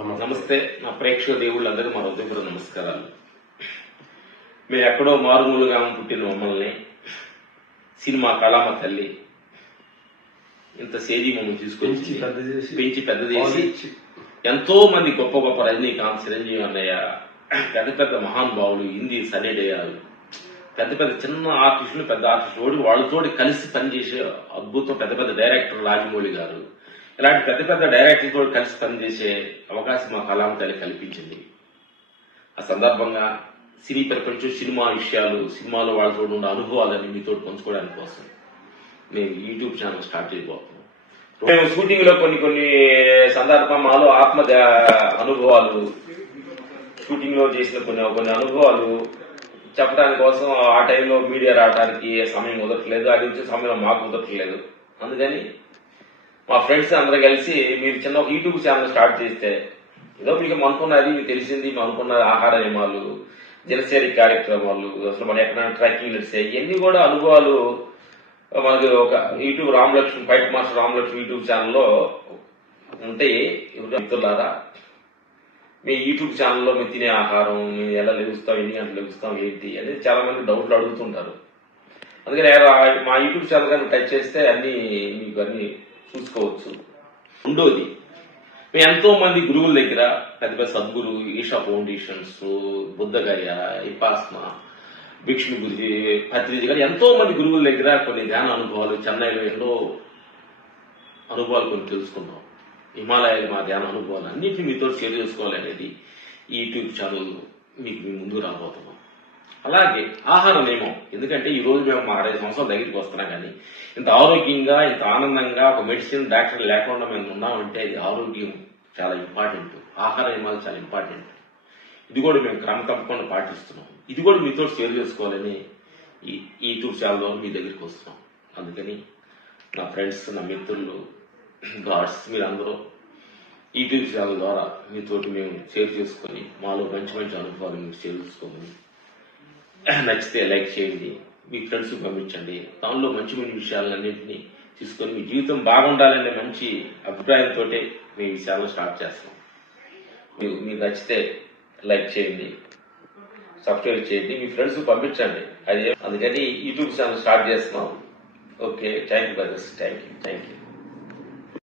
నమస్తే నా ప్రేక్షక దేవుళ్ళందరికీ మా హృదయపూర్వక నమస్కారాలు. మేము ఎక్కడో మారుమూలుగా పుట్టిన మమ్మల్ని సినిమా కళామ తల్లి ఇంత సేది మమ్మల్ని తీసుకొచ్చి పెంచి పెద్ద చేసి ఎంతో మంది గొప్ప గొప్ప రజనీకాంత్, చిరంజీవి అన్నయ్య, పెద్ద పెద్ద మహానుభావులు, హిందీ సనేడయ్యారు, పెద్ద పెద్ద చిన్న ఆర్టిస్టులు, పెద్ద ఆర్టిస్టులు వాళ్ళతో కలిసి పనిచేసే అద్భుతం పెద్ద పెద్ద డైరెక్టర్ రాజమౌళి గారు, ఇలాంటి పెద్ద పెద్ద డైరెక్టర్లతో కలిసి పనిచేసే అవకాశం మా కళామ తల్లి కల్పించింది. ఆ సందర్భంగా సినీ ప్రపంచం, సినిమా విషయాలు, సినిమాలో వాళ్ళతో ఉన్న అనుభవాలని మీతో పంచుకోవడానికి కోసం మేము యూట్యూబ్ ఛానల్ స్టార్ట్ చేయబోతున్నాం. మేము షూటింగ్ లో కొన్ని సందర్భాలు ఆత్మ అనుభవాలు, షూటింగ్ లో చేసిన కొన్ని అనుభవాలు చెప్పడానికి కోసం ఆ టైంలో మీడియా రావడానికి సమయం కుదరట్లేదు, అది వచ్చే సమయం మాకు కుదరట్లేదు. అందుకని మా ఫ్రెండ్స్ అందరూ కలిసి మీరు చిన్న ఒక యూట్యూబ్ ఛానల్ స్టార్ట్ చేస్తే ఏదో మీకు అనుకున్నది, మీకు తెలిసింది, మేము అనుకున్న ఆహార నియమాలు, దినచర్య కార్యక్రమాలు, అసలు మన ఎక్కడైనా ట్రెక్కింగ్ నడిచాయి, ఇవన్నీ కూడా అనుభవాలు మనకి ఒక YouTube Ramalakshmi, fight master Ramalakshmi YouTube ఛానల్లో ఉంటాయి. మిత్రులారా, మీ యూట్యూబ్ ఛానల్లో మేము తినే ఆహారం, మేము ఎలా లెగుస్తాం, ఎన్ని గంటలు లెగుస్తాం, ఏంటి అనేది చాలా మంది డౌట్లు అడుగుతుంటారు. అందుకని మా యూట్యూబ్ ఛానల్ కానీ టచ్ చేస్తే అన్ని మీకు అన్ని చూసుకోవచ్చు. రెండోది, మేము ఎంతో మంది గురువుల దగ్గర పెద్ద పెద్ద సద్గురు, ఈషా ఫౌండేషన్స్, బుద్ధగయ, విపాసన, భిక్షు గురి, పత్రిజీ గారు ఎంతో మంది గురువుల దగ్గర కొన్ని ధ్యాన అనుభవాలు, చెన్నైలో ఎన్నో అనుభవాలు కొన్ని తెలుసుకున్నాం. హిమాలయాలు మా ధ్యాన అనుభవాలు అన్నింటినీ మీతో షేర్ చేసుకోవాలనేది ఈ యూట్యూబ్ ఛానల్ మీకు మీ ముందు రాబోతున్నాం. అలాగే ఆహార నియమం, ఎందుకంటే ఈ రోజు మేము 60 సంవత్సరాల దగ్గరికి వస్తున్నాం, కానీ ఇంత ఆరోగ్యంగా, ఇంత ఆనందంగా ఒక మెడిసిన్ డాక్టర్ లేకుండా మేము ఉన్నామంటే అది ఆరోగ్యం చాలా ఇంపార్టెంట్. ఆహార నియమాలు చాలా ఇంపార్టెంట్. ఇది కూడా మేము క్రమం తప్పకుండా పాటిస్తున్నాం. ఇది కూడా మీతో షేర్ చేసుకోవాలని ఈ యూట్యూబ్ ఛానల్ ద్వారా మీ దగ్గరికి వస్తున్నాం. అందుకని నా ఫ్రెండ్స్, నా మిత్రులు, గాడ్స్, మీరందరూ యూట్యూబ్ ఛానల్ ద్వారా మీతోటి మేము షేర్ చేసుకొని మాలో మంచి మంచి అనుభవాలు మీరు షేర్ చేసుకోమని, నచ్చితే లైక్ చేయండి, మీ ఫ్రెండ్స్కి పంపించండి. దానిలో మంచి మంచి విషయాలన్నింటినీ తీసుకొని మీ జీవితం బాగుండాలనే మంచి అభిప్రాయంతో మేము ఈ ఛానల్ స్టార్ట్ చేస్తాం. మీకు నచ్చితే లైక్ చేయండి, సబ్స్క్రైబ్ చేయండి, మీ ఫ్రెండ్స్కి పంపించండి. అందుకని యూట్యూబ్ ఛానల్ స్టార్ట్ చేస్తున్నాం. Okay, thank you brothers, thank you.